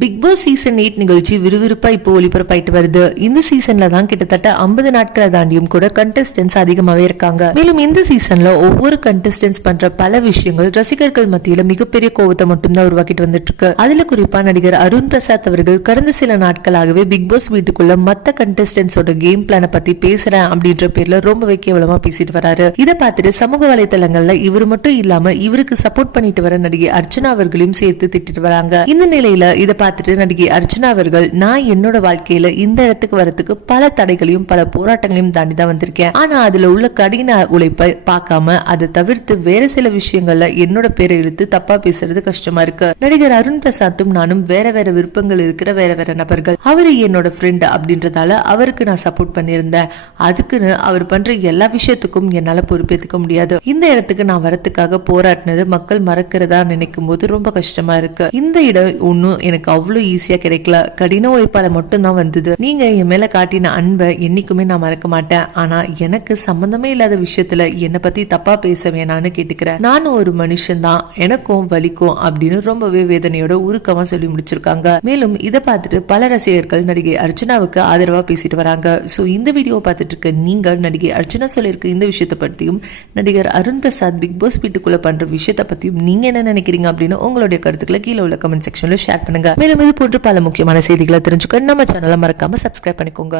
Big Boss season 8 நிகழ்ச்சி விறுவிறுப்பா இப்போ ஒளிபரப்பாயிட்டு வருது. இந்த சீசன்ல தான் கிட்டத்தட்ட 50 நாட்களை தாண்டியும் கூட கண்டஸ்டன்ஸ் அதிகமாவே இருக்காங்க. மேலும் இந்த சீசன்ல ஒவ்வொரு கண்டஸ்டன்ஸ் பண்ற பல விஷயங்கள் ரசிகர்கள் மத்தியில மிகப்பெரிய கோவத்தை மட்டும்தான் உருவாக்கிட்டு வந்துட்டு இருக்கு. அதுல குறிப்பா நடிகர் அருண் பிரசாத் அவர்கள் கடந்த சில நாட்களாகவே பிக் பாஸ் வீட்டுக்குள்ள மத்த கண்டஸ்டன்ஸோட கேம் பிளான பத்தி பேசுறேன் அப்படின்ற பேர்ல ரொம்பவே கேவலமா பேசிட்டு வராரு. இதை பார்த்துட்டு சமூக வலைதளங்கள்ல இவர் மட்டும் இல்லாம இவருக்கு சப்போர்ட் பண்ணிட்டு வர நடிகை அர்ச்சனா அவர்களையும் சேர்த்து திட்டிட்டு வராங்க. இந்த நிலையில இதை பார்த்துட்டு நடிகை அர்ச்சனா அவர்கள், நான் என்னோட வாழ்க்கையில இந்த இடத்துக்கு வரதுக்கு பல தடைகளையும் பல போராட்டங்களையும் தாண்டி தான் வந்திருக்கேன். ஆனா அதுல உள்ள கடின உழைப்பை பார்க்காம அதை தவிர்த்து வேற சில விஷயங்கள்ல என்னோட பேரை இழுத்து தப்பா பேசுறது கஷ்டமா இருக்கு. நடிகர் அருண் பிரசாத்தும் நானும் வேற வேற விருப்பங்கள் இருக்கிற வேற வேற நபர்கள். அவரு என்னோட ஃப்ரெண்ட் அப்படின்றதால அவருக்கு நான் சப்போர்ட் பண்ணியிருந்தேன். அதுக்குன்னு அவர் பண்ற எல்லா விஷயத்துக்கும் என்னால பொறுப்பேற்றுக்க முடியாது. இந்த இடத்துக்கு நான் வரத்துக்காக போராட்டினது மக்கள் மறக்கிறதா நினைக்கும் போது ரொம்ப கஷ்டமா இருக்கு. இந்த இடம் ஒன்னும் எனக்கு அவ்வளவு ஈஸியா கிடைக்கல. கடின உழைப்பால மட்டும் தான் வந்தது. நீங்க என் மேல காட்டின அன்பை என்னைக்குமே நான் மறக்க மாட்டேன். ஆனா எனக்கு சம்பந்தமே இல்லாத விஷயத்துல என்னை பத்தி தப்பா பேச வேணான்னு கேட்டுக்கிறேன். நானும் ஒரு மனுஷன் தான், எனக்கும் வலிக்கும் அப்படின்னு ரொம்பவே வேதனையோட உருக்கமா சொல்லி முடிச்சிருக்காங்க. மேலும் இதை பார்த்துட்டு பல ரசிகர்கள் நடிகை அர்ச்சனாவுக்கு ஆதரவா பேசிட்டு வராங்க. சோ இந்த வீடியோ பார்த்துட்டு இருக்க நீங்க நடிகை அர்ச்சனா சொல்லியிருக்க இந்த விஷயத்தை பத்தியும் நடிகர் அருண் பிரசாத் பிக் பாஸ் வீட்டுக்குள்ள பண்ற விஷயத்தை பத்தியும் நீங்க என்ன நினைக்கிறீங்க அப்படின்னு உங்களுடைய கருத்துக்களை கீழே உள்ள கமெண்ட் செக்ஷன்ல ஷேர் பண்ணுங்க. மேலும் இது போன்ற பல முக்கியமான செய்திகளை தெரிஞ்சுக்க நம்ம சேனலை மறக்காம சப்ஸ்கிரைப் பண்ணிக்கோங்க.